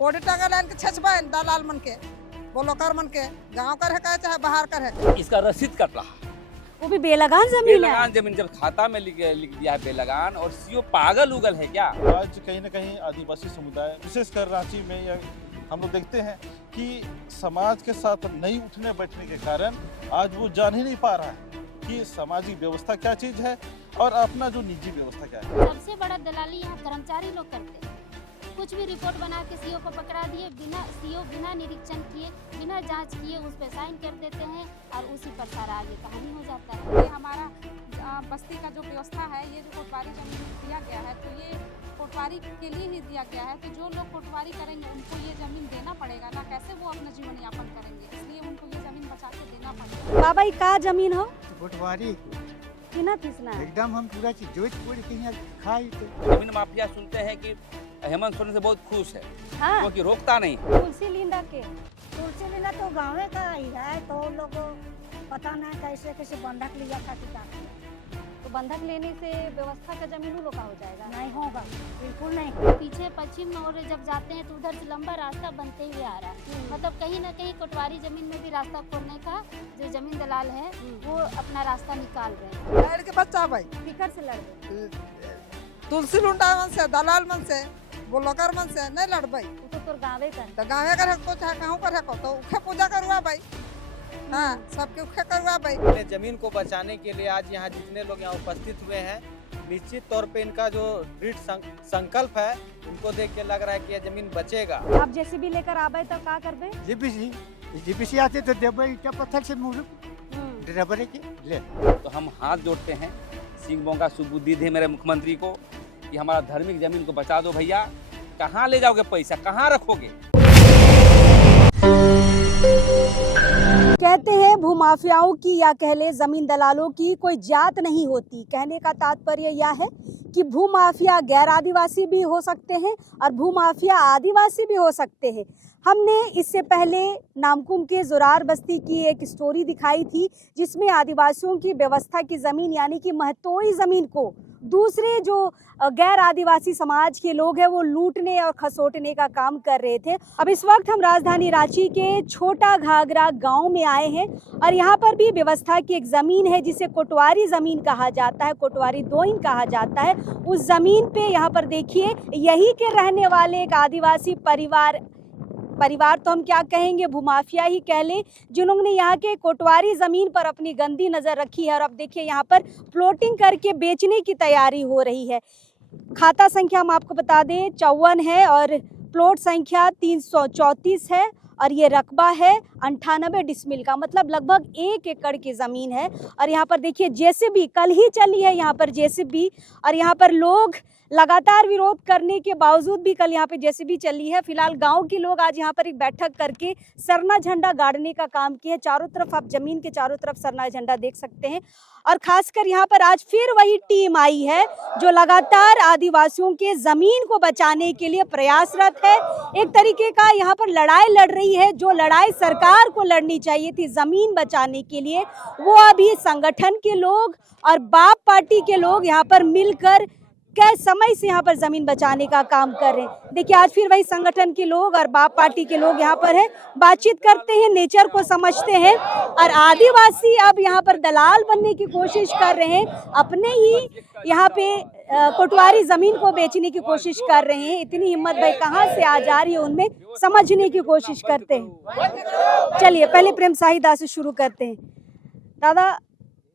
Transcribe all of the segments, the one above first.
कोड़ी टांगा लाइन के छछबैन दलाल मन के बोलो कर मन के गांव कर है का चाहे बाहर कर है। इसका रसीद कट रहा, वो भी बेलगान जमीन है। बेलगान जमीन जब खाता में लिख दिया है बेलगान, और सीओ पागल उगल है क्या? आज कहीं न कहीं आदिवासी समुदाय विशेषकर रांची में या हम लोग देखते हैं कि समाज के साथ नहीं उठने बैठने के कारण आज वो जान ही नहीं पा रहा है कि सामाजिक व्यवस्था क्या चीज है और अपना जो निजी व्यवस्था क्या है। सबसे बड़ा दलाली यहाँ कर्मचारी लोग करते हैं। कुछ भी रिपोर्ट बना के सीओ को पकड़ा दिए, बिना निरीक्षण किए, बिना जांच किए उस पर साइन कर देते हैं और उसी पर सारा आगे कहानी हो जाता है। ये हमारा बस्ती का जो व्यवस्था है, ये जो कोटवारी जमीन दिया गया है, तो ये कोटवारी के लिए ही दिया गया है। तो जो लोग कोटवारी करेंगे उनको ये जमीन देना पड़ेगा ना, कैसे वो अपना जीवन यापन करेंगे, इसलिए उनको ये जमीन बचा के देना पड़ेगा। बाबा ये का जमीन हो कोटवारी किना किसना एकदम हम पूरा चीज जोत पूरी कहीं खाई तो जमीन माफिया सुनते हैं कि हेमंत सोरेन से बहुत खुश है, हाँ। क्योंकि रोकता नहीं। तुलसी लिंडा के तुलसी लीला तो गाँव का ही है, तो लोग पता नहीं कैसे कैसे बंधक लिया खातिर का तो बंधक लेने से व्यवस्था का जमीन लोका हो जाएगा। नहीं होगा, बिल्कुल नहीं। पीछे पश्चिम में और जब जाते हैं तो उधर से लंबा रास्ता बनते हुए आ रहा है। मतलब कहीं ना कहीं कोटवारी जमीन में भी रास्ता खोलने का जो जमीन दलाल है वो अपना रास्ता निकाल रहे हैं। लड़ के बच्चा भाई फिकर से लड़ गए। तुलसी लुंडा मन से दलाल मन से बोलो कर मन से नहीं लड़ भाई। वो तो तोर गाँवे कर तो गाँव कर है को चाहे कहूँ कर है को तो उखे पूजा करवा भाई। हाँ सबके उखे करवा भाई। अपने जमीन को बचाने के लिए आज यहाँ जितने लोग यहाँ उपस्थित हुए हैं, निश्चित तौर पे इनका जो दृढ़ संकल्प है उनको देख के लग रहा है कि यह जमीन बचेगा। आप जेसीबी लेकर आबे तो का करबे? जीपीसी आते तो देबे क्या पत्थर से मुंह ड्राइवर के ले। तो हम हाथ जोड़ते हैं सिंह बोंगा सुबुद्धि दे मेरे मुख्यमंत्री को कि हमारा धार्मिक जमीन को बचा दो भैया। कहाँ ले जाओगे पैसा, कहाँ रखोगे? कहते हैं भूमाफियाओं की या कह ले जमीन दलालों की कोई जात नहीं होती। कहने का तात्पर्य यह है कि भूमाफिया गैर आदिवासी भी हो सकते हैं और भूमाफिया आदिवासी भी हो सकते हैं। हमने इससे पहले नामकुम के जोरार बस्ती की एक स्टोरी दिखाई थी जिसमें आदिवासियों की व्यवस्था की ज़मीन यानी कि महतोई ज़मीन को दूसरे जो गैर आदिवासी समाज के लोग हैं वो लूटने और खसोटने का काम कर रहे थे। अब इस वक्त हम राजधानी रांची के छोटा घाघरा गांव में आए हैं और यहाँ पर भी व्यवस्था की एक ज़मीन है जिसे कोटवारी ज़मीन कहा जाता है, कोटवारी दोइन कहा जाता है। उस ज़मीन पे यहाँ पर देखिए यही के रहने वाले एक आदिवासी परिवार तो हम क्या कहेंगे, भूमाफिया ही कह लें, जिन्होंने यहाँ के कोटवारी ज़मीन पर अपनी गंदी नज़र रखी है। और अब देखिए यहाँ पर प्लॉटिंग करके बेचने की तैयारी हो रही है। खाता संख्या हम आपको बता दें 54 है और प्लॉट संख्या 334 है और ये रकबा है 98 डिसमिल का, मतलब लगभग 1 एकड़ की ज़मीन है। और यहाँ पर देखिए जेसीबी कल ही चली है यहाँ पर जेसीबी, और यहाँ पर लोग लगातार विरोध करने के बावजूद भी कल यहाँ पे जेसीबी चली है। फिलहाल गांव के लोग आज यहाँ पर एक बैठक करके सरना झंडा गाड़ने का काम किया है। चारों तरफ आप जमीन के चारों तरफ सरना झंडा देख सकते हैं और खासकर यहाँ पर आज फिर वही टीम आई है जो लगातार आदिवासियों के जमीन को बचाने के लिए प्रयासरत है। एक तरीके का यहाँ पर लड़ाई लड़ रही है, जो लड़ाई सरकार को लड़नी चाहिए थी जमीन बचाने के लिए, वो अभी संगठन के लोग और बाप पार्टी के लोग यहाँ पर मिलकर कई समय से यहाँ पर जमीन बचाने का काम कर रहे हैं। देखिए आज फिर वही संगठन के लोग और बाप पार्टी के लोग यहाँ पर है, बातचीत करते हैं, नेचर को समझते हैं। और आदिवासी अब यहाँ पर दलाल बनने की कोशिश कर रहे हैं, अपने ही यहाँ पे कोटवारी जमीन को बेचने की कोशिश कर रहे हैं। इतनी हिम्मत भाई कहाँ से आ जा रही है उनमें, समझने की कोशिश करते हैं। चलिए पहले प्रेम साहिदा से शुरू करते हैं। दादा,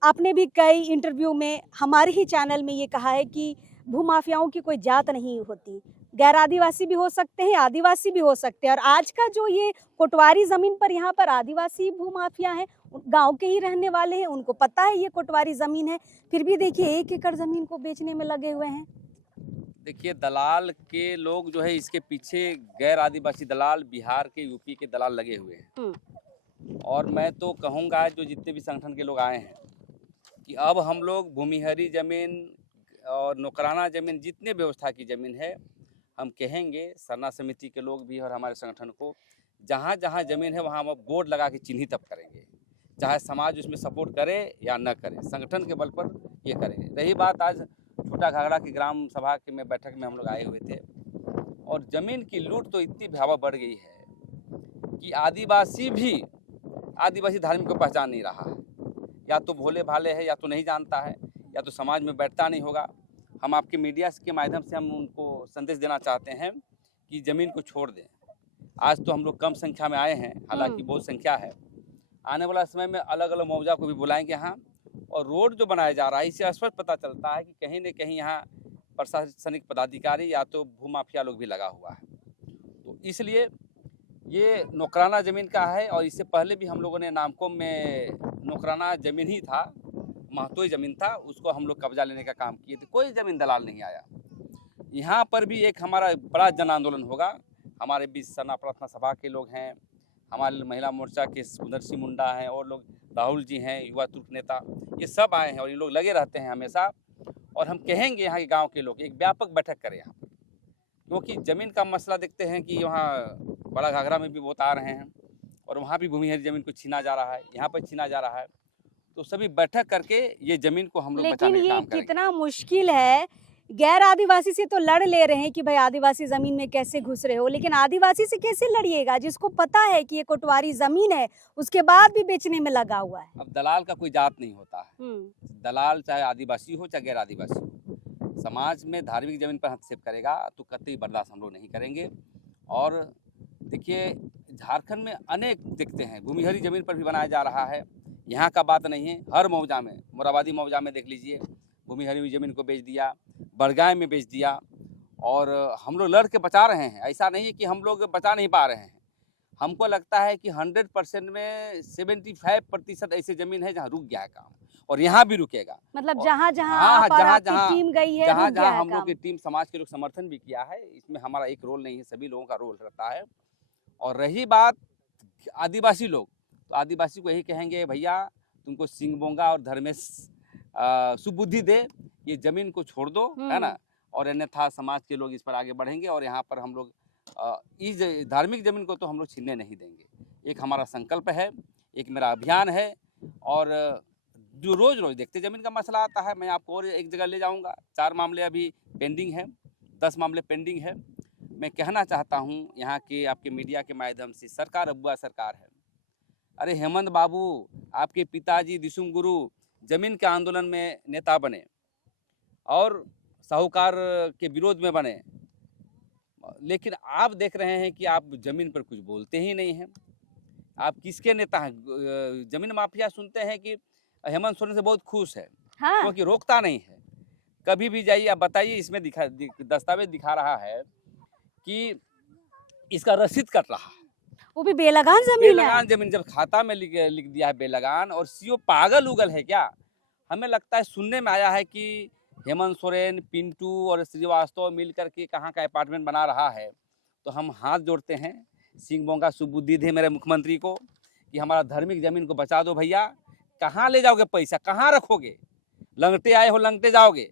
आपने भी कई इंटरव्यू में हमारे ही चैनल में ये कहा है कि भूमाफियाओं की कोई जात नहीं होती, गैर आदिवासी भी हो सकते हैं, आदिवासी भी हो सकते हैं। और आज का जो ये कोटवारी ज़मीन पर यहाँ पर आदिवासी भूमाफिया हैं, गांव के ही रहने वाले हैं, उनको पता है ये कोटवारी ज़मीन है, फिर भी देखिए 1 एकड़ ज़मीन को बेचने में लगे हुए हैं। देखिए दलाल के लोग जो है इसके पीछे गैर आदिवासी दलाल, बिहार के, यूपी के दलाल लगे हुए हैं। और मैं तो कहूँगा जो जितने भी संगठन के लोग आए हैं कि अब हम लोग भूमिहरी ज़मीन और नौकराना ज़मीन, जितने व्यवस्था की ज़मीन है, हम कहेंगे सरना समिति के लोग भी और हमारे संगठन को, जहाँ जहाँ ज़मीन है वहाँ हम बोर्ड लगा के चिन्हित अब करेंगे, चाहे समाज उसमें सपोर्ट करे या न करे, संगठन के बल पर ये करें। रही बात आज छोटा घाघरा की ग्राम सभा के में बैठक में हम लोग आए हुए थे और ज़मीन की लूट तो इतनी भयावह बढ़ गई है कि आदिवासी भी आदिवासी धार्मिक को पहचान नहीं रहा है। या तो भोले भाले है, या तो नहीं जानता है, या तो समाज में बैठता नहीं होगा। हम आपके मीडिया के माध्यम से हम उनको संदेश देना चाहते हैं कि ज़मीन को छोड़ दें। आज तो हम लोग कम संख्या में आए हैं, हालांकि बहुत संख्या है। आने वाला समय में अलग अलग मुआवजा को भी बुलाएंगे यहाँ। और रोड जो बनाया जा रहा है, इससे स्पष्ट पता चलता है कि कहीं न कहीं यहाँ प्रशासनिक पदाधिकारी या तो भूमाफिया लोग भी लगा हुआ है। तो इसलिए ये नौकराना ज़मीन का है। और इससे पहले भी हम लोगों ने नामकोम में नौकराना ज़मीन ही था, महतोई ज़मीन था, उसको हम लोग कब्जा लेने का काम किए थे। कोई ज़मीन दलाल नहीं आया। यहाँ पर भी एक हमारा बड़ा जन आंदोलन होगा। हमारे बीच सना प्रार्थना सभा के लोग हैं, हमारे महिला मोर्चा के सुंदर सिंह मुंडा हैं, और लोग राहुल जी हैं, युवा तुर्क नेता, ये सब आए हैं और ये लोग लगे रहते हैं हमेशा। और हम कहेंगे यहाँ के गांव के लोग एक व्यापक बैठक करें यहाँ पर, क्योंकि ज़मीन का मसला देखते हैं कि वहाँ बड़ा घाघरा में भी बहुत आ रहे हैं और वहाँ भी भूमिहीन ज़मीन को छीना जा रहा है, यहाँ पर छीना जा रहा है। तो सभी बैठक करके ये ज़मीन को हम लोग लेकिन बचाने का ये काम करेंगे। कितना मुश्किल है। गैर आदिवासी से तो लड़ ले रहे हैं कि भाई आदिवासी जमीन में कैसे घुस रहे हो, लेकिन आदिवासी से कैसे लड़िएगा जिसको पता है कि ये कोटवारी जमीन है, उसके बाद भी बेचने में लगा हुआ है। अब दलाल का कोई जात नहीं होता है। दलाल चाहे आदिवासी हो चाहे गैर आदिवासी हो, समाज में धार्मिक जमीन पर हस्तक्षेप करेगा तो कतई बर्दाश्त हम लोग नहीं करेंगे। और देखिए, झारखंड में अनेक देखते हैं भूमिहरी जमीन पर भी बनाया जा रहा है। यहाँ का बात नहीं है, हर मौजा में, मोराबादी मौजा में देख लीजिए, भूमिहरी हुई जमीन को बेच दिया, बड़गाय में बेच दिया। और हम लोग लड़ के बचा रहे हैं। ऐसा नहीं है कि हम लोग बचा नहीं पा रहे हैं। हमको लगता है कि 100% में 75% ऐसे ज़मीन है जहाँ रुक गया है काम, और यहाँ भी रुकेगा। मतलब जहाँ जहाँ हाँ, आपकी टीम गई है, जहाँ रुक गया जहाँ है हम लोग काम। की टीम, समाज के लोग समर्थन भी किया है। इसमें हमारा एक रोल नहीं है, सभी लोगों का रोल रहता है। और रही बात आदिवासी लोग, तो आदिवासी को यही कहेंगे, भैया तुमको सिंगबोंगा और धर्मेश सुबुद्धि दे, ये ज़मीन को छोड़ दो, है ना। और अन्यथा समाज के लोग इस पर आगे बढ़ेंगे और यहाँ पर हम लोग इस धार्मिक ज़मीन को तो हम लोग छीनने नहीं देंगे। एक हमारा संकल्प है, एक मेरा अभियान है। और जो रोज़ रोज़ देखते ज़मीन का मसला आता है, मैं आपको और एक जगह ले जाऊंगा। 4 मामले अभी पेंडिंग हैं, 10 मामले पेंडिंग है। मैं कहना चाहता हूं यहाँ के आपके मीडिया के माध्यम से, सरकार अबुआ सरकार है। अरे हेमंत बाबू, आपके पिताजी दिसुम गुरु ज़मीन के आंदोलन में नेता बने और साहूकार के विरोध में बने, लेकिन आप देख रहे हैं कि आप ज़मीन पर कुछ बोलते ही नहीं हैं। आप किसके नेता हैं? ज़मीन माफिया सुनते हैं कि हेमंत सोरेन से बहुत खुश है, हाँ। क्योंकि रोकता नहीं है। कभी भी जाइए, आप बताइए, इसमें दस्तावेज दिखा रहा है कि इसका रसीद कट रहा है, वो भी बेलगान जमीन है। बेलगान जमीन, जब खाता में लिख दिया है बेलगान। और सीओ पागल उगल है क्या? हमें लगता है, सुनने में आया है कि हेमंत सोरेन, पिंटू और श्रीवास्तव मिल करके कहाँ का अपार्टमेंट बना रहा है। तो हम हाथ जोड़ते हैं, सिंगबोंगा सुबुद्धि दे मेरे मुख्यमंत्री को कि हमारा धार्मिक ज़मीन को बचा दो भैया। कहाँ ले जाओगे पैसा, कहाँ रखोगे? लंगटे आए हो, लंगटे जाओगे।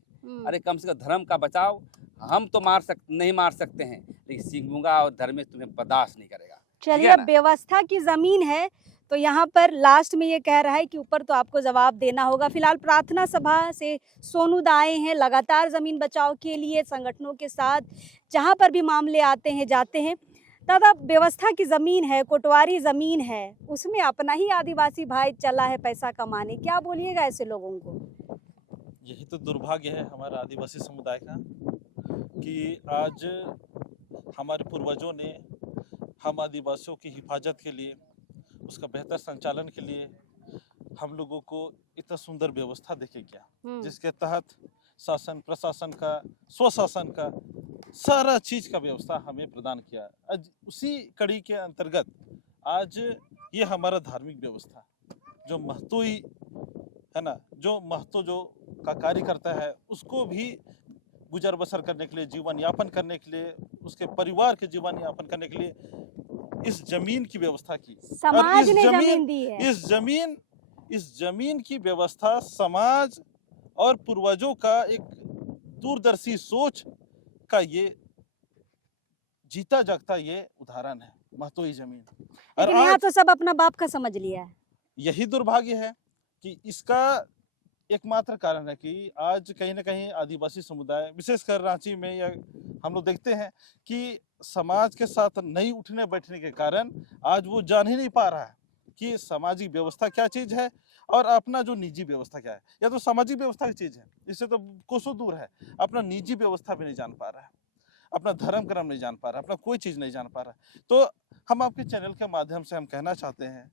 अरे कम से कम धर्म का बचाओ। हम तो नहीं मार सकते हैं, लेकिन सिंगबोंगा और धर्मेश तुम्हें बर्दाश्त नहीं करेगा। चलिए, अब व्यवस्था की जमीन है तो यहाँ पर लास्ट में ये कह रहा है कि ऊपर तो आपको जवाब देना होगा। फिलहाल प्रार्थना सभा से सोनू दा आए हैं लगातार ज़मीन बचाव के लिए संगठनों के साथ, जहाँ पर भी मामले आते हैं जाते हैं। दादा, व्यवस्था की ज़मीन है, कोटवारी ज़मीन है, उसमें अपना ही आदिवासी भाई चला है पैसा कमाने, क्या बोलिएगा ऐसे लोगों को? यही तो दुर्भाग्य है हमारा आदिवासी समुदाय का कि आज हमारे पूर्वजों ने हम आदिवासियों की हिफाजत के लिए, उसका बेहतर संचालन के लिए हम लोगों को इतना सुंदर व्यवस्था देके गया, जिसके तहत शासन प्रशासन का, स्वशासन का सारा चीज का व्यवस्था हमें प्रदान किया। आज उसी कड़ी के अंतर्गत आज ये हमारा धार्मिक व्यवस्था जो महतोई है ना, जो महतो जो का कार्य करता है, उसको भी गुजर बसर करने के लिए, जीवन यापन करने के लिए, उसके परिवार के जीवन यापन करने के लिए इस जमीन की व्यवस्था की। समाज ने जमीन दी है। इस जमीन की व्यवस्था समाज और पूर्वजों का एक दूरदर्शी सोच का ये जीता जागता ये उदाहरण है, महतोई जमीन। लेकिन यहाँ तो सब अपना बाप का समझ लिया है। यही दुर्भाग्य है कि इसका एकमात्र कारण है कि आज कहीं ना कहीं आदिवासी समुदाय विशेषकर रांची में या हम लोग देखते हैं कि समाज के साथ नहीं उठने बैठने के कारण आज वो जान ही नहीं पा रहा है कि सामाजिक व्यवस्था क्या चीज़ है और अपना जो निजी व्यवस्था क्या है। या तो सामाजिक व्यवस्था की चीज़ है, इससे तो कोसों दूर है, अपना निजी व्यवस्था भी नहीं जान पा रहा है, अपना धर्म कर्म नहीं जान पा रहा, अपना कोई चीज़ नहीं जान पा रहा। तो हम आपके चैनल के माध्यम से हम कहना चाहते हैं,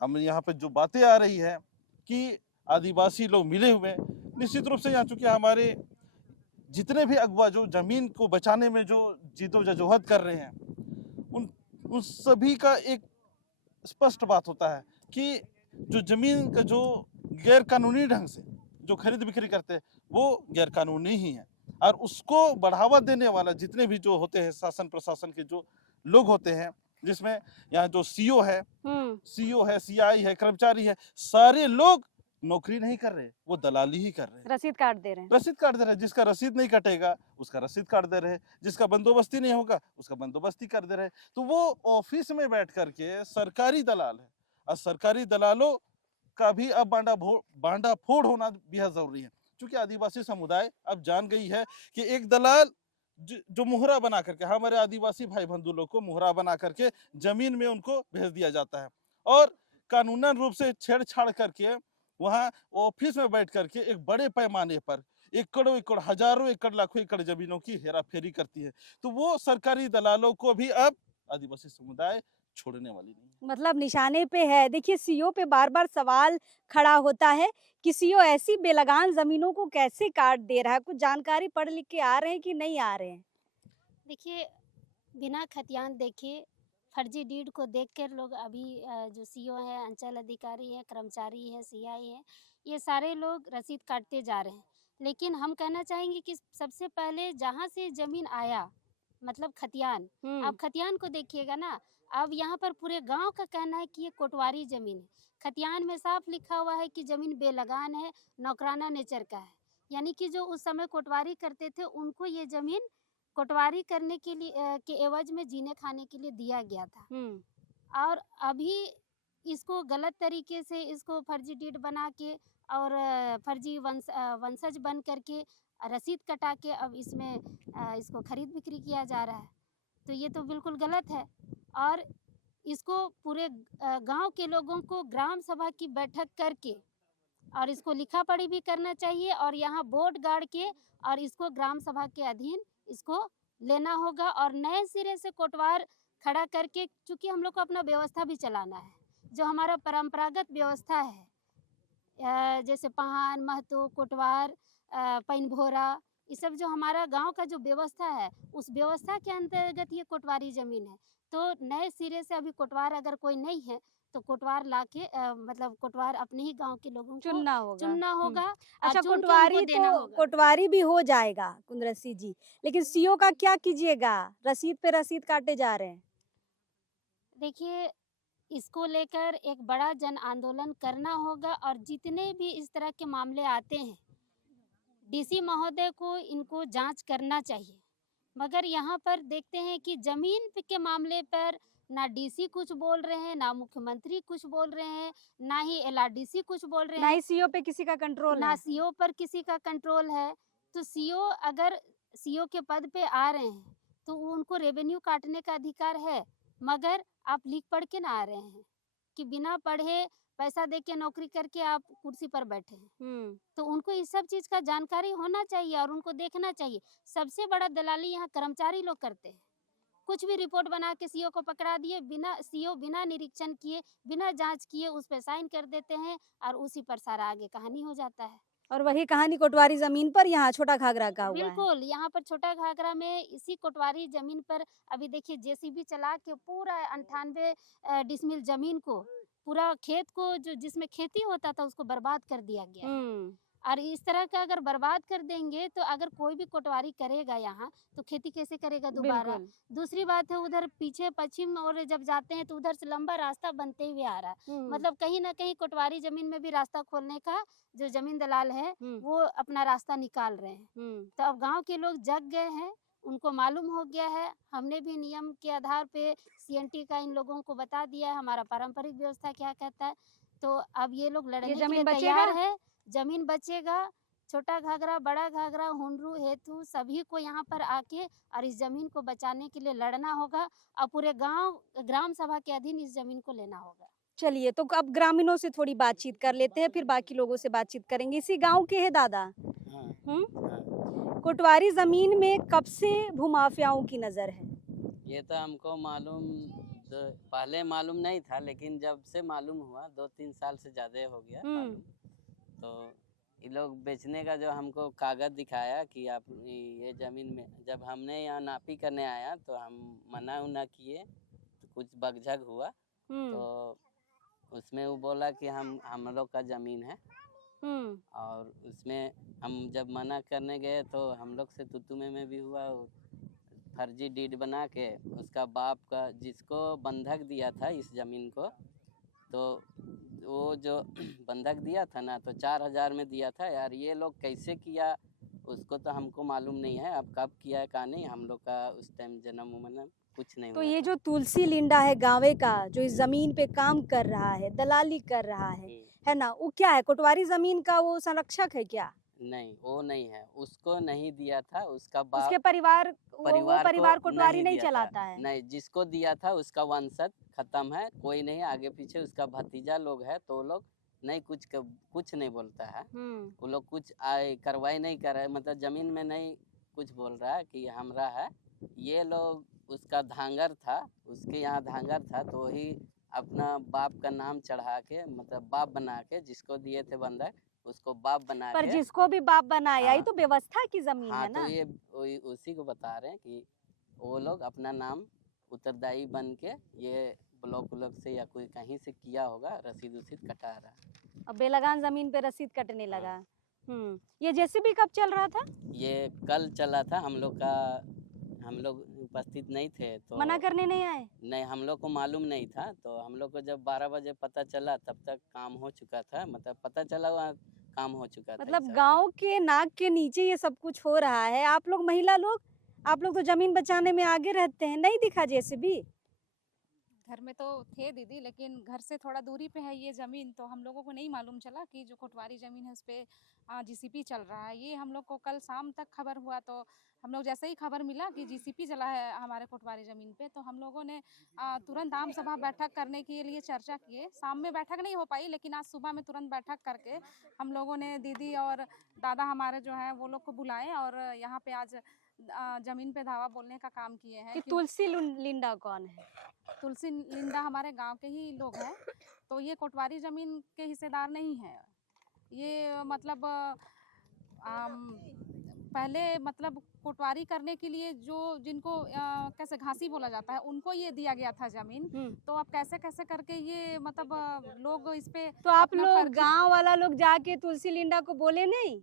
हम यहाँ पे जो बातें आ रही है कि आदिवासी लोग मिले हुए, निश्चित रूप से यहाँ चूँकि हमारे जितने भी अगवा जो ज़मीन को बचाने में जो जिदोजहद कर रहे हैं, उन सभी का एक स्पष्ट बात होता है कि जो ज़मीन का जो गैर कानूनी ढंग से जो खरीद बिक्री करते हैं वो गैर कानूनी ही है, और उसको बढ़ावा देने वाला जितने भी जो होते हैं शासन प्रशासन के जो लोग होते हैं, जिसमें यहाँ जो सीओ है, सीआई है, कर्मचारी है, सारे लोग नौकरी नहीं कर रहे, वो दलाली ही कर रहे हैं, रसीद काट दे रहे हैं। रसीद काट दे रहे हैं। जिसका रसीद नहीं कटेगा उसका रसीद काट दे रहे हैं, जिसका बंदोबस्ती नहीं होगा उसका बंदोबस्ती कर दे रहे हैं। तो वो ऑफिस में बैठ करके सरकारी दलाल है, और सरकारी दलालों का भी अब बांडा फोड़ होना बेहद जरूरी है, क्योंकि आदिवासी समुदाय अब जान गई है कि एक दलाल जो मुहरा बना करके, हमारे आदिवासी भाई बंधु लोग को मुहरा बना करके जमीन में उनको भेज दिया जाता है, और कानूनन रूप से छेड़छाड़ करके वहाँ ऑफिस में बैठ करके एक बड़े पैमाने पर एकड़ों एकड़, हजारों एकड़, लाखों एकड़ जमीनों की हेरा फेरी करती है। तो वो सरकारी दलालों को भी अब आदिवासी समुदाय छोड़ने वाली नहीं। मतलब निशाने पे है। देखिए, सीओ पे बार बार सवाल खड़ा होता है कि सीओ ऐसी बेलगान जमीनों को कैसे काट दे रहा है। कुछ जानकारी पढ़ लिख के आ रहे हैं कि नहीं आ रहे हैं? देखिए, बिना खतियान देखे फर्जी डीड को देखकर लोग अभी जो सीओ है, अंचल अधिकारी है, कर्मचारी है, सीआई है, ये सारे लोग रसीद काटते जा रहे हैं। लेकिन हम कहना चाहेंगे कि सबसे पहले जहाँ से ज़मीन आया, मतलब खतियान, आप खतियान को देखिएगा ना। अब यहाँ पर पूरे गांव का कहना है कि ये कोटवारी ज़मीन है। खतियान में साफ लिखा हुआ है कि ज़मीन बेलगान है, नौकराना नेचर का है। यानी कि जो उस समय कोटवारी करते थे उनको ये ज़मीन कोटवारी करने के लिए के एवज में जीने खाने के लिए दिया गया था। और अभी इसको गलत तरीके से इसको फर्जी डीड बना के और फर्जी वंशज बन करके रसीद कटा के अब इसमें इसको खरीद बिक्री किया जा रहा है। तो ये तो बिल्कुल गलत है, और इसको पूरे गांव के लोगों को ग्राम सभा की बैठक करके और इसको लिखा पढ़ी भी करना चाहिए, और यहाँ बोर्ड गाड़ के और इसको ग्राम सभा के अधीन इसको लेना होगा, और नए सिरे से कोटवार खड़ा करके, चूँकि हम लोग को अपना व्यवस्था भी चलाना है, जो हमारा परंपरागत व्यवस्था है, जैसे पहान, महतो, कोटवार, पैनभोरा, ये सब जो हमारा गांव का जो व्यवस्था है, उस व्यवस्था के अंतर्गत ये कोटवारी ज़मीन है। तो नए सिरे से अभी कोटवार अगर कोई नहीं है तो कोटवार लाके मतलब कोटवार अपने ही गांव के लोगों को चुनना होगा। अच्छा, कोटवारी भी हो जाएगा कुंदरसी जी, लेकिन सीओ का क्या कीजिएगा? रसीद पे रसीद काटे जा रहे हैं। देखिए, इसको लेकर एक बड़ा जन आंदोलन करना होगा, और जितने भी इस तरह के मामले आते हैं डीसी महोदय को इनको जांच करना चाहिए। मगर यहाँ पर देखते हैं कि ज़मीन के मामले पर ना डीसी कुछ बोल रहे हैं, ना मुख्यमंत्री कुछ बोल रहे हैं, ना ही एलआरडीसी कुछ बोल रहे हैं, ना ही सीओ पे किसी का कंट्रोल है, ना सीओ पर किसी का कंट्रोल है। तो सीओ अगर सीओ के पद पे आ रहे हैं तो उनको रेवेन्यू काटने का अधिकार है, मगर आप लिख पढ़ के ना आ रहे हैं कि बिना पढ़े पैसा दे के नौकरी करके आप कुर्सी पर बैठे हैं। तो उनको इस सब चीज़ का जानकारी होना चाहिए और उनको देखना चाहिए। सबसे बड़ा दलाली यहाँ कर्मचारी लोग करते हैं। कुछ भी रिपोर्ट बना के सीओ को पकड़ा दिए, बिना निरीक्षण किए, बिना जांच किए उस पर साइन कर देते हैं, और उसी पर सारा आगे कहानी हो जाता है। और वही कहानी कोटवारी जमीन पर यहाँ छोटा घाघरा का हुआ है। बिल्कुल, यहाँ पर छोटा घाघरा में इसी कोटवारी जमीन पर अभी देखिए जेसीबी चला के पूरा 98 डिसमिल जमीन को, पूरा खेत को, जो जिसमें खेती होता था उसको बर्बाद कर दिया गया। और इस तरह का अगर बर्बाद कर देंगे तो अगर कोई भी कोटवारी करेगा यहाँ तो खेती कैसे करेगा दोबारा। दूसरी बात है, उधर पीछे पश्चिम और जब जाते हैं तो उधर से लंबा रास्ता बनते हुए आ रहा है। मतलब कहीं ना कहीं कोटवारी जमीन में भी रास्ता खोलने का जो जमीन दलाल है वो अपना रास्ता निकाल रहे हैं। तो अब गाँव के लोग जग गए हैं, उनको मालूम हो गया है। हमने भी नियम के आधार पे सीएनटी का इन लोगों को बता दिया है हमारा पारंपरिक व्यवस्था क्या कहता है। तो अब ये लोग लड़ने के लिए तैयार है। जमीन बचेगा, छोटा घाघरा, बड़ा घाघरा, हुंडरू, हेतु सभी को यहाँ पर आके और इस जमीन को बचाने के लिए लड़ना होगा और पूरे गांव ग्राम सभा के अधीन इस जमीन को लेना होगा। चलिए, तो अब ग्रामीणों से थोड़ी बातचीत कर लेते हैं, फिर बाकी लोगों से बातचीत करेंगे। इसी गांव के हैं दादा? कोटवारी जमीन में कब से भूमाफियाओं की नजर है? ये तो हमको मालूम पहले मालूम नहीं था, लेकिन जब से मालूम हुआ 2-3 साल से ज़्यादा हो गया मालूम। तो ये लोग बेचने का जो हमको कागज़ दिखाया कि आप ये ज़मीन में, जब हमने यहाँ नापी करने आया तो हम मना उना किए, तो कुछ बकझक हुआ। तो उसमें वो बोला कि हम लोग का ज़मीन है, और उसमें हम जब मना करने गए तो हम लोग से तुतु में भी हुआ। फर्जी डीड बना के उसका बाप का, जिसको बंधक दिया था इस ज़मीन को, तो वो जो बंधक दिया था ना, तो 4,000 में दिया था। यार ये लोग कैसे किया उसको तो हमको मालूम नहीं है, अब कब किया है का नहीं, हम लोग का उस टाइम जन्म उमन कुछ नहीं तो हुआ ये था। जो तुलसी लिंडा है गाँवे का, जो इस जमीन पे काम कर रहा है, दलाली कर रहा है ना, वो क्या है? कोटवारी जमीन का वो संरक्षक है क्या? नहीं, वो नहीं है, उसको नहीं दिया था। उसका बाप, उसके परिवार वो परिवार को कोटवारी नहीं दिया था। चलाता है। नहीं, जिसको दिया था उसका वंशज खत्म है, कोई नहीं आगे पीछे। उसका भतीजा लोग है, तो लोग नहीं कुछ नहीं बोलता है। वो लोग कुछ कार्रवाई नहीं कर रहे, मतलब जमीन में नहीं कुछ बोल रहा है कि हमरा है। ये लोग, उसका धांगर था, उसके यहाँ धांगर था, तो वही अपना बाप का नाम चढ़ा के, मतलब बाप बना के, जिसको दिए थे बंधक उसको बाप बना पर के। जिसको भी बाप बनाया, ये हाँ। तो व्यवस्था की जमीन हाँ, है ना। तो ये उसी को बता रहे हैं कि वो लोग अपना नाम उत्तरदायी बन के ये ब्लॉक से या कोई कहीं से किया होगा, रसीद उसीद कटा रहा। अब बेलगान जमीन पे रसीद कटने लगा। ये जेसीबी कब चल रहा था? ये कल चला था, हम लोग उपस्थित नहीं थे, तो मना करने नहीं आए? नहीं, हम लोग को मालूम नहीं था। तो हम लोग को जब 12 बजे पता चला, तब तक काम हो चुका था, मतलब पता चला हुआ काम हो चुका था। मतलब गांव के नाक के नीचे ये सब कुछ हो रहा है। आप लोग महिला लोग, आप लोग तो जमीन बचाने में आगे रहते हैं, नहीं दिखा जेसीबी? घर में तो थे दीदी, लेकिन घर से थोड़ा दूरी पे है ये ज़मीन, तो हम लोगों को नहीं मालूम चला कि जो कोटवारी ज़मीन है उस पर जीसीपी चल रहा है। ये हम लोग को कल शाम तक खबर हुआ, तो हम लोग जैसे ही खबर मिला कि जीसीपी चला है हमारे कोटवारी ज़मीन पे, तो हम लोगों ने तुरंत आम सभा बैठक करने के लिए चर्चा किए। शाम में बैठक नहीं हो पाई, लेकिन आज सुबह में तुरंत बैठक करके हम लोगों ने दीदी और दादा हमारे जो हैं वो लोग को बुलाए और यहाँ पे आज ज़मीन पे धावा बोलने का काम किए हैं। कि तुलसी लिंडा कौन है? तुलसी लिंडा हमारे गांव के ही लोग हैं, तो ये कोटवारी ज़मीन के हिस्सेदार नहीं है। ये मतलब पहले मतलब कोटवारी करने के लिए जिनको कैसे घासी बोला जाता है, उनको ये दिया गया था ज़मीन। तो अब कैसे कैसे करके ये मतलब लोग इस पे, तो आप लोग गांव वाला लोग जाके तुलसी लिंडा को बोले नहीं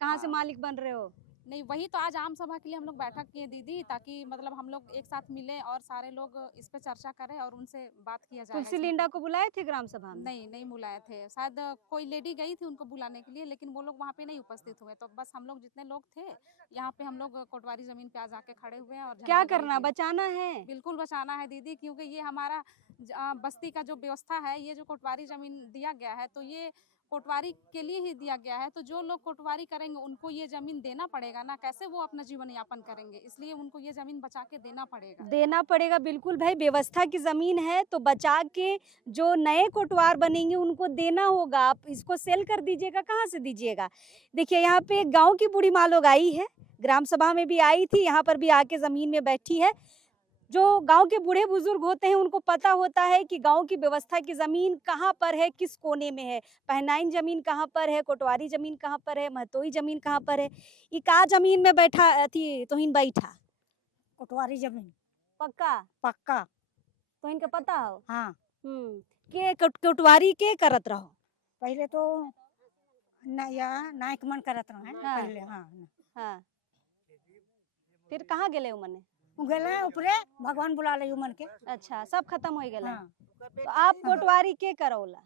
कहाँ से मालिक बन रहे हो? नहीं, वही तो आज आम सभा के लिए हम लोग बैठक किए दीदी, ताकि मतलब हम लोग एक साथ मिले और सारे लोग इस पे चर्चा करें और उनसे बात किया जाए। तुलसी लिंडा को बुलाए थे ग्राम सभा में? नहीं बुलाए थे, शायद कोई लेडी गई थी उनको बुलाने के लिए, लेकिन वो लोग वहाँ पे नहीं उपस्थित हुए। तो बस हम लोग जितने लोग थे यहाँ पे, हम लोग कोटवारी ज़मीन पे आज आके खड़े हुए हैं। और क्या करना, बचाना है? बिल्कुल बचाना है दीदी, क्योंकि ये हमारा बस्ती का जो व्यवस्था है, ये जो कोटवारी ज़मीन दिया गया है, तो ये कोटवारी के लिए ही दिया गया है। तो जो लोग कोटवारी करेंगे उनको ये ज़मीन देना पड़ेगा ना, कैसे वो अपना जीवन यापन करेंगे, इसलिए उनको ये ज़मीन बचा के देना पड़ेगा। बिल्कुल भाई, व्यवस्था की ज़मीन है तो बचा के जो नए कोटवार बनेंगे उनको देना होगा। आप इसको सेल कर दीजिएगा, कहाँ से दीजिएगा? देखिए यहाँ पे गाँव की बूढ़ी माँ लोग आई है, ग्राम सभा में भी आई थी, यहाँ पर भी आके ज़मीन में बैठी है। जो गांव के बूढ़े बुजुर्ग होते हैं उनको पता होता है कि गांव की व्यवस्था की ज़मीन कहाँ पर है, किस कोने में है, पहनाइन ज़मीन कहाँ पर है, कोटवारी ज़मीन कहाँ पर है, महतोई ज़मीन कहाँ पर है। ये का ज़मीन में बैठा थी तोहिन बैठा? कोटवारी जमीन पक्का तो इनका पता हो? हाँ। के कोटवारी के करत रहो? पहले तो नायक मन करत रहे पहले। हाँ। फिर कहाँ गेले उमने? गए ऊपरे, भगवान बुला ले मन के। अच्छा, सब खत्म हो गए। तो आप कोटवारी के करोला?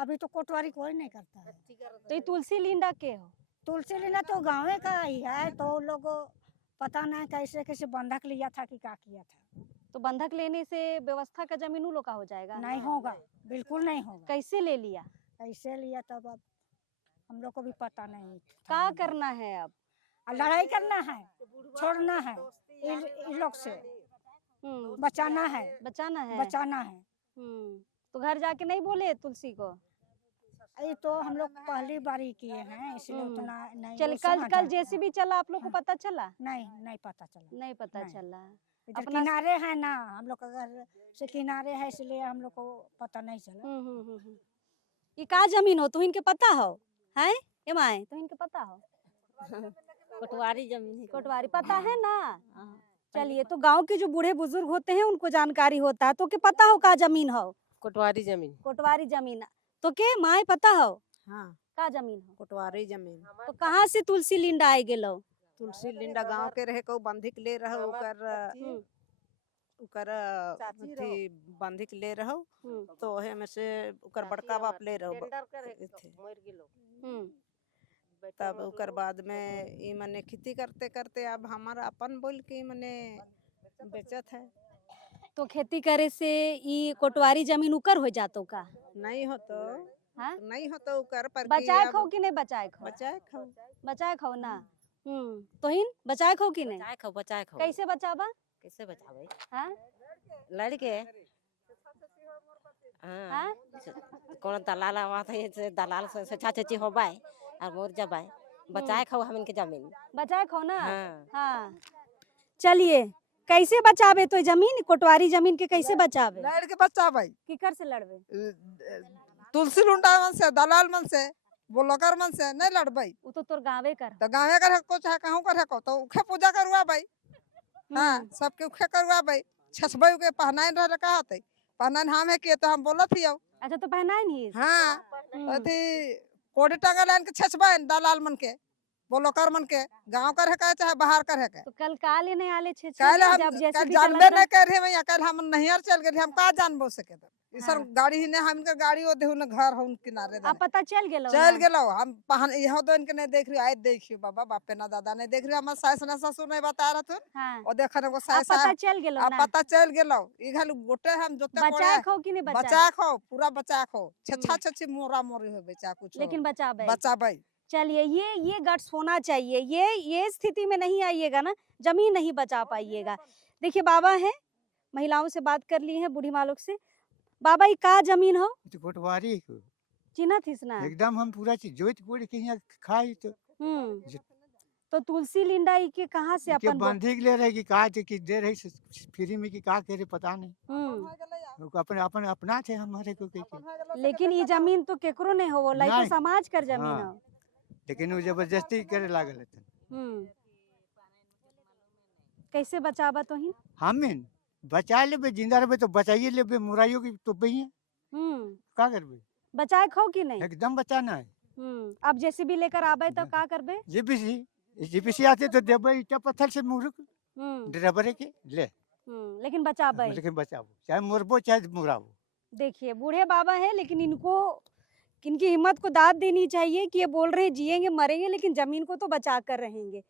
अभी तो कोटवारी कोई नहीं करता है। तो ये तुलसी लिंडा के हो? तुलसी लिंडा तो गाँव का ही है, तो लोग पता नहीं कैसे कैसे बंधक लिया था कि क्या किया था। तो बंधक लेने से व्यवस्था का जमीन उन लोग का हो जाएगा? नहीं होगा, बिल्कुल नहीं होगा। कैसे ले लिया? कैसे लिया, तब अब हम लोग को भी पता नहीं क्या करना है अब? लड़ाई करना है, छोड़ना है, इन लोग से बचाना है, बचाना है। बचाना है। तो घर जाके नहीं बोले तुलसी को? ये तो हम लोग पहली बारी किए हैं, इसलिए उतना नहीं। चल वो कल समझ कल आता जैसे भी चला आप लोग को पता चला? नहीं, नहीं पता चला। नहीं पता नहीं। चला। इधर अपना किनारे है ना, हम लोग का घर से किनारे है, इसलिए हम लोग को पता नहीं चला। ये का जमीन हो, तू इनके पता हो? हैं ए माए, तू इनके पता हो? कोटवारी जमीन है। कोटवारी पता है ना? चलिए, तो गांव के जो बूढ़े बुजुर्ग होते हैं उनको जानकारी होता है, तो के पता हो का जमीन हो? कोटवारी जमीन। कोटवारी जमीन। तो के माए पता हो हाँ, का जमीन हो? कोटवारी जमीन। तो कहाँ से तुलसी लिंडा आई गेलो? तुलसी लिंडा गांव के रहे को बंधिक ले रहो, उकर अथी बंधिक ले रहो, तो ओहे में से उकर बड़का बाप ले रहो तब उकर बाद में ई मने खेती करते करते अब हमारा अपन बोल के मने बेचत है। तो खेती करे से ये कोटवारी जमीन उकर हो जातो का? नहीं हो तो हाँ? नहीं हो तो उकर पर बचाए खो कि नहीं बचाए खो? बचाए खाओ। बचाए खो ना। तो हिन बचाए खो कि नहीं? बचाए खाओ। कैसे बचाबा? कैसे बचावे? हाँ? लड़के हाँ, कौन दलाल आवात है से दलाल से अच्छा चची हो बाय और मोर जबाय बचाए खाओ हम इनके जमीन। बचाए खो ना। हाँ। हाँ। चलिए, कैसे बचावे तो जमीन, कोटवारी जमीन के कैसे बचावे? लड़ के बचावे। किकर से लड़वे? तुलसी लुंडा मन से, दलाल मन से, बोलकर मन से नहीं लड़बई। वो तो तोर गाँवे कर। तो गाँवे कर को चाहे कहूँ कर को तो उखे पूजा करवा भाई। हाँ, सबके उखे करवा भाई। छसबई के पहनाइन रह का होते, पहनाइन हम है किए तो हम बोलत ही हो। अच्छा, तो पहनाइन ही? हाँ, अथी कोड़ी टांगा लाइन के छसबई दलाल मन के, बोलकर मन के, गांव कर है चाहे बाहर कर है। तो कल काले नहीं आले छे कल हम जब जैसे कल भी जानबे चला नहीं कर रहे भैया, कल हम नहियर चल गए, हम का जानबो सके तो इसन गाड़ी ही ने हम के गाड़ी ओ देहु न घर हो किनारे अब पता चल गेलो? चल गेलो। हम पहन यहो तो इनके नहीं देख रही, आए देखियो बाबा, बापे ना दादा नहीं देख रही, हमर सास ना ससुर नहीं बता रहथुन। हाँ। ओ देखन को सास पता चल गेलो अब ना? पता चल गेलो। ई घल गोटे हम जोते बचाए खो कि नहीं बचाए? बचा खो, पूरा बचा खो, छछा छछी मोरा मोरी हो बेचा कुछ, लेकिन बचाबे। बचाबे। चलिए, ये गट्स होना चाहिए। ये स्थिति में नहीं आइएगा ना, जमीन नहीं बचा पाइएगा। देखिए, बाबा है, महिलाओं से बात कर ली है, बूढ़ी मालोक से। बाबा, ये का जमीन हो? तो कोटवारी को चिन्ह थीस ना? एकदम हम पूरा चीज जोत कोड़ के यहाँ खाई तो तो तुलसी लिंडा ई के कहाँ से के अपन बंधिक ले रहे कि का कि दे रही फ्री में कि का करे पता नहीं। अपने अपने अपना थे हमारे को के। लेकिन ये जमीन तो केकरो नहीं हो, लाई तो नहीं। समाज कर जमीन हाँ। हो। लेकिन वो जबरदस्ती करे लागल थे। कैसे बचाबा तो ही? हम बचा लेबे, जिंदा रहे तो बचाइए लेबे, मुराइयों की तो बही है का करबे? बचाए खो कि नहीं? एकदम बचाना है। अब जैसे भी लेकर आबे तब का करबे? जीपीसी आते तो देबे ईटा पत्थर से मुरुक ड्राइवर के ले, लेकिन बचाबे। लेकिन बचाबो, चाहे मुरबो चाहे मुराबो। देखिए, बूढ़े बाबा है, लेकिन इनकी हिम्मत को दाद देनी चाहिए कि ये बोल रहे जिएंगे मरेंगे, लेकिन जमीन को तो बचा कर रहेंगे।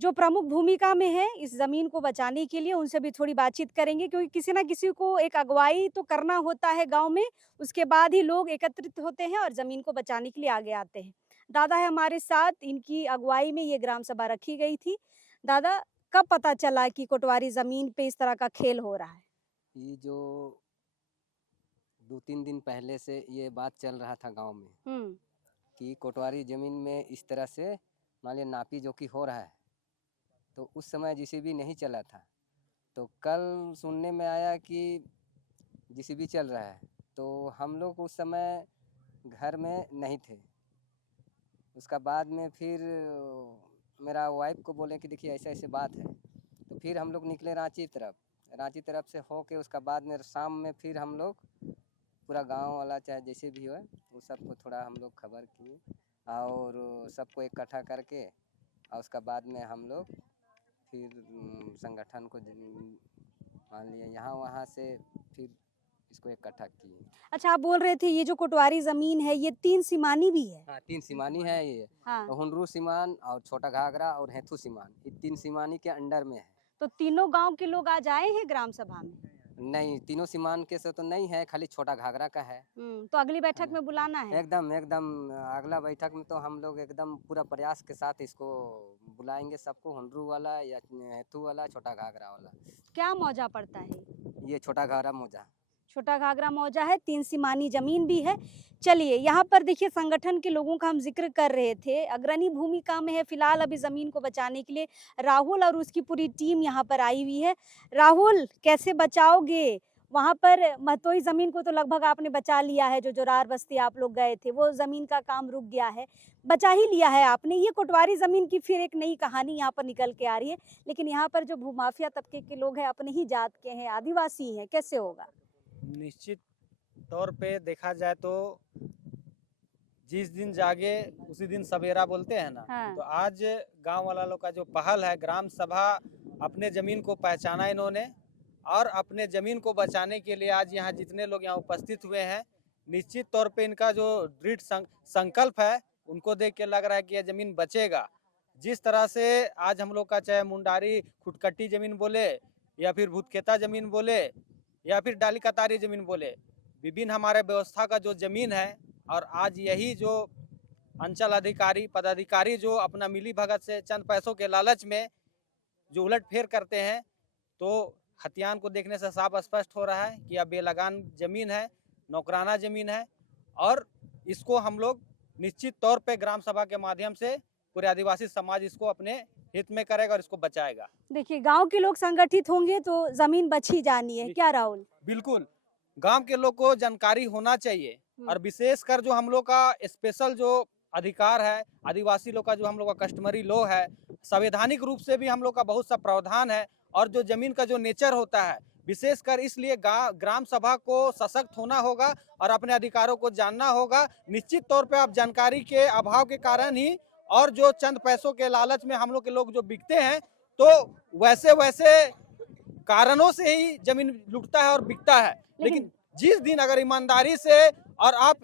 जो प्रमुख भूमिका में है इस जमीन को बचाने के लिए, उनसे भी थोड़ी बातचीत करेंगे, क्योंकि किसी ना किसी को एक अगुवाई तो करना होता है गांव में, उसके बाद ही लोग एकत्रित होते हैं और जमीन को बचाने के लिए आगे आते हैं। दादा है हमारे साथ, इनकी अगुवाई में ये ग्राम सभा रखी गई थी। दादा, कब पता चला कि कोटवारी जमीन पे इस तरह का खेल हो रहा है? ये जो 2-3 दिन पहले से ये बात चल रहा था गांव में कि कोटवारी जमीन में इस तरह से मान लिया नापी जोखी हो रहा है, तो उस समय जीसीबी नहीं चला था। तो कल सुनने में आया कि जीसीबी चल रहा है, तो हम लोग उस समय घर में नहीं थे। उसका बाद में फिर मेरा वाइफ को बोले कि देखिए ऐसे ऐसे बात है, तो फिर हम लोग निकले रांची तरफ से हो के उसका बाद में शाम में फिर हम लोग पूरा गांव वाला चाहे जैसे भी हो वो सबको थोड़ा हम लोग खबर किए और सबको इकट्ठा करके, और उसका बाद में हम लोग फिर संगठन को मान लिया यहाँ वहाँ से फिर इसको इकट्ठा किए। अच्छा, आप बोल रहे थे ये जो कोटवारी जमीन है ये 3 सीमानी भी है? हाँ, 3 सीमानी है ये। हाँ। हुनरू सीमान और छोटा घाघरा और हेथू सीमान, ये 3 सीमानी के अंडर में है। तो तीनों गांव के लोग आज आए हैं ग्राम सभा में? नहीं, तीनों सीमांत के से तो नहीं है, खाली छोटा घाघरा का है। तो अगली बैठक में बुलाना है। एकदम एकदम अगला बैठक में तो हम लोग एकदम पूरा प्रयास के साथ इसको बुलाएंगे सबको, हुंडरू वाला या हेतु वाला, छोटा घाघरा वाला। क्या मौजा पड़ता है? ये छोटा घाघरा मौजा। छोटा घाघरा मौजा है, 3 सीमानी जमीन भी है। चलिए यहाँ पर देखिए संगठन के लोगों का हम जिक्र कर रहे थे, अग्रणी भूमिका में है फिलहाल अभी ज़मीन को बचाने के लिए राहुल और उसकी पूरी टीम यहाँ पर आई हुई है। राहुल, कैसे बचाओगे? वहाँ पर महतोई ज़मीन को तो लगभग आपने बचा लिया है, जो जोरार बस्ती आप लोग गए थे वो ज़मीन का काम रुक गया है, बचा ही लिया है आपने। ये कोटवारी ज़मीन की फिर एक नई कहानी यहाँ पर निकल के आ रही है, लेकिन यहाँ पर जो भूमाफिया तबके के लोग हैं, अपने ही जात के हैं, आदिवासी हैं, कैसे होगा? निश्चित तौर पे देखा जाए तो जिस दिन जागे उसी दिन सवेरा बोलते हैं ना। हाँ। तो आज गांव वाला लोग का जो पहल है, ग्राम सभा अपने जमीन को पहचाना इन्होंने और अपने जमीन को बचाने के लिए आज यहाँ जितने लोग यहाँ उपस्थित हुए हैं, निश्चित तौर पे इनका जो दृढ़ संकल्प है उनको देख के लग रहा है कि यह जमीन बचेगा। जिस तरह से आज हम लोग का चाहे मुंडारी खुटकट्टी जमीन बोले या फिर भूतखेता जमीन बोले या फिर डाली कतारी जमीन बोले, विभिन्न हमारे व्यवस्था का जो जमीन है, और आज यही जो अंचल अधिकारी पदाधिकारी जो अपना मिली भगत से चंद पैसों के लालच में जो उलटफेर करते हैं, तो हथियान को देखने से साफ स्पष्ट हो रहा है कि यह बेलगान जमीन है, नौकराना जमीन है, और इसको हम लोग निश्चित तौर पे ग्राम सभा के माध्यम से पूरे आदिवासी समाज इसको अपने हित में करेगा और इसको बचाएगा। देखिए गांव के लोग संगठित होंगे तो जमीन बची जानी है, क्या राहुल? बिल्कुल, गांव के लोग को जानकारी होना चाहिए, और विशेषकर जो हम लोग का स्पेशल जो अधिकार है, आदिवासी लोग का जो हम लोग का कस्टमरी लॉ है, संवैधानिक रूप से भी हम लोग का बहुत सा प्रावधान है, और जो जमीन का जो नेचर होता है, विशेषकर इसलिए ग्राम सभा को सशक्त होना होगा और अपने अधिकारों को जानना होगा। निश्चित तौर पे आप जानकारी के अभाव के कारण ही और जो चंद पैसों के लालच में हम लोग के लोग जो बिकते हैं, तो वैसे कारणों से ही जमीन लुटता है और बिकता है। लेकिन जिस दिन अगर ईमानदारी से और आप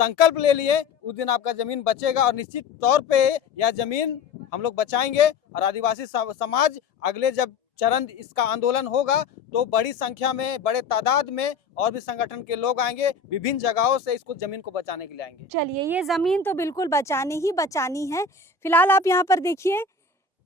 संकल्प ले लिए, उस दिन आपका जमीन बचेगा, और निश्चित तौर पे यह जमीन हम लोग बचाएंगे। और आदिवासी समाज अगले जब चरण इसका आंदोलन होगा तो बड़ी संख्या में, बड़े तादाद में और भी संगठन के लोग आएंगे, विभिन्न जगहों से इसको जमीन को बचाने के लिए आएंगे। चलिए, ये जमीन तो बिल्कुल बचानी है। फिलहाल आप यहाँ पर देखिए,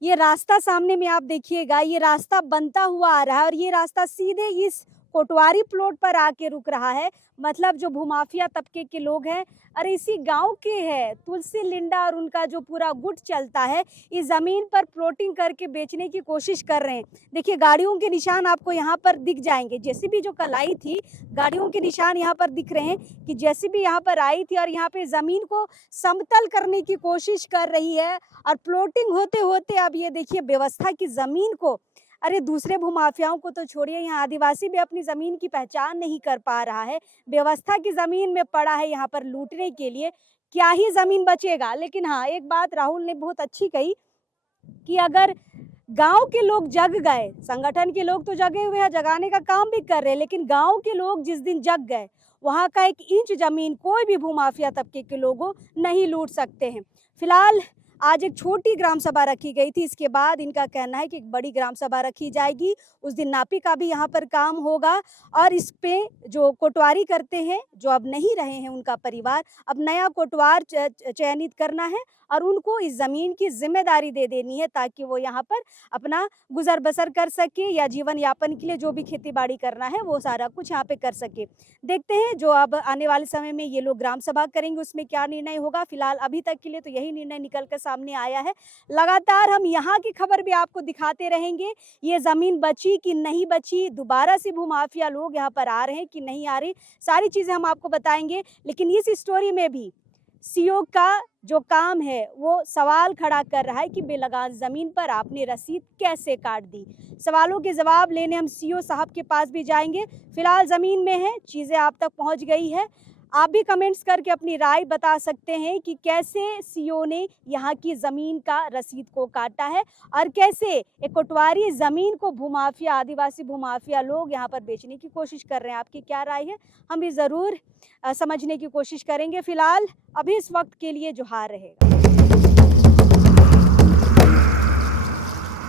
ये रास्ता सामने में आप देखिएगा, ये रास्ता बनता हुआ आ रहा है और ये रास्ता सीधे इस कोटवारी प्लॉट पर आके रुक रहा है। मतलब जो भूमाफिया तबके के लोग हैं, अरे इसी गांव के हैं, तुलसी लिंडा और उनका जो पूरा गुट चलता है, इस ज़मीन पर प्लॉटिंग करके बेचने की कोशिश कर रहे हैं। देखिए गाड़ियों के निशान आपको यहाँ पर दिख जाएंगे, जेसीबी जो कल आई थी, गाड़ियों के निशान यहाँ पर दिख रहे हैं कि जेसीबी यहाँ पर आई थी और यहाँ पे ज़मीन को समतल करने की कोशिश कर रही है। और प्लॉटिंग होते होते अब ये देखिए व्यवस्था की ज़मीन को, अरे दूसरे भूमाफियाओं को तो छोड़िए, यहाँ आदिवासी भी अपनी ज़मीन की पहचान नहीं कर पा रहा है, व्यवस्था की ज़मीन में पड़ा है यहाँ पर लूटने के लिए, क्या ही ज़मीन बचेगा। लेकिन हाँ, एक बात राहुल ने बहुत अच्छी कही कि अगर गांव के लोग जग गए, संगठन के लोग तो जगे हुए हैं, जगाने का काम भी कर रहे हैं, लेकिन गांव के लोग जिस दिन जग गए, वहाँ का 1 इंच ज़मीन कोई भी भूमाफिया तबके के लोगों नहीं लूट सकते हैं। फिलहाल आज एक छोटी ग्राम सभा रखी गई थी, इसके बाद इनका कहना है कि एक बड़ी ग्राम सभा रखी जाएगी। उस दिन नापी का भी यहाँ पर काम होगा और इस पे जो कोटवारी करते हैं, जो अब नहीं रहे हैं उनका परिवार, अब नया कोटवार चयनित करना है और उनको इस ज़मीन की जिम्मेदारी दे देनी है, ताकि वो यहाँ पर अपना गुजर बसर कर सके या जीवन यापन के लिए जो भी खेती बाड़ी करना है वो सारा कुछ यहाँ पे कर सके। देखते हैं जो अब आने वाले समय में ये लोग ग्राम सभा करेंगे उसमें क्या निर्णय होगा। फिलहाल अभी तक के लिए तो यही निर्णय निकल कर सामने आया है। लगातार हम यहाँ की खबर भी आपको दिखाते रहेंगे, ये ज़मीन बची कि नहीं बची, दोबारा से भूमाफिया लोग यहाँ पर आ रहे हैं कि नहीं आ रहे, सारी चीज़ें हम आपको बताएंगे। लेकिन इस स्टोरी में भी सीओ का जो काम है वो सवाल खड़ा कर रहा है कि बेलगान ज़मीन पर आपने रसीद कैसे काट दी। सवालों के जवाब लेने हम सीओ साहब के पास भी जाएंगे। फिलहाल ज़मीन में है, चीज़ें आप तक पहुंच गई है। आप भी कमेंट्स करके अपनी राय बता सकते हैं कि कैसे सीओ ने यहाँ की ज़मीन का रसीद को काटा है और कैसे एक कोटवारी ज़मीन को भूमाफिया, आदिवासी भूमाफिया लोग यहाँ पर बेचने की कोशिश कर रहे हैं। आपकी क्या राय है, हम भी ज़रूर समझने की कोशिश करेंगे। फिलहाल अभी इस वक्त के लिए जोहार रहेगा।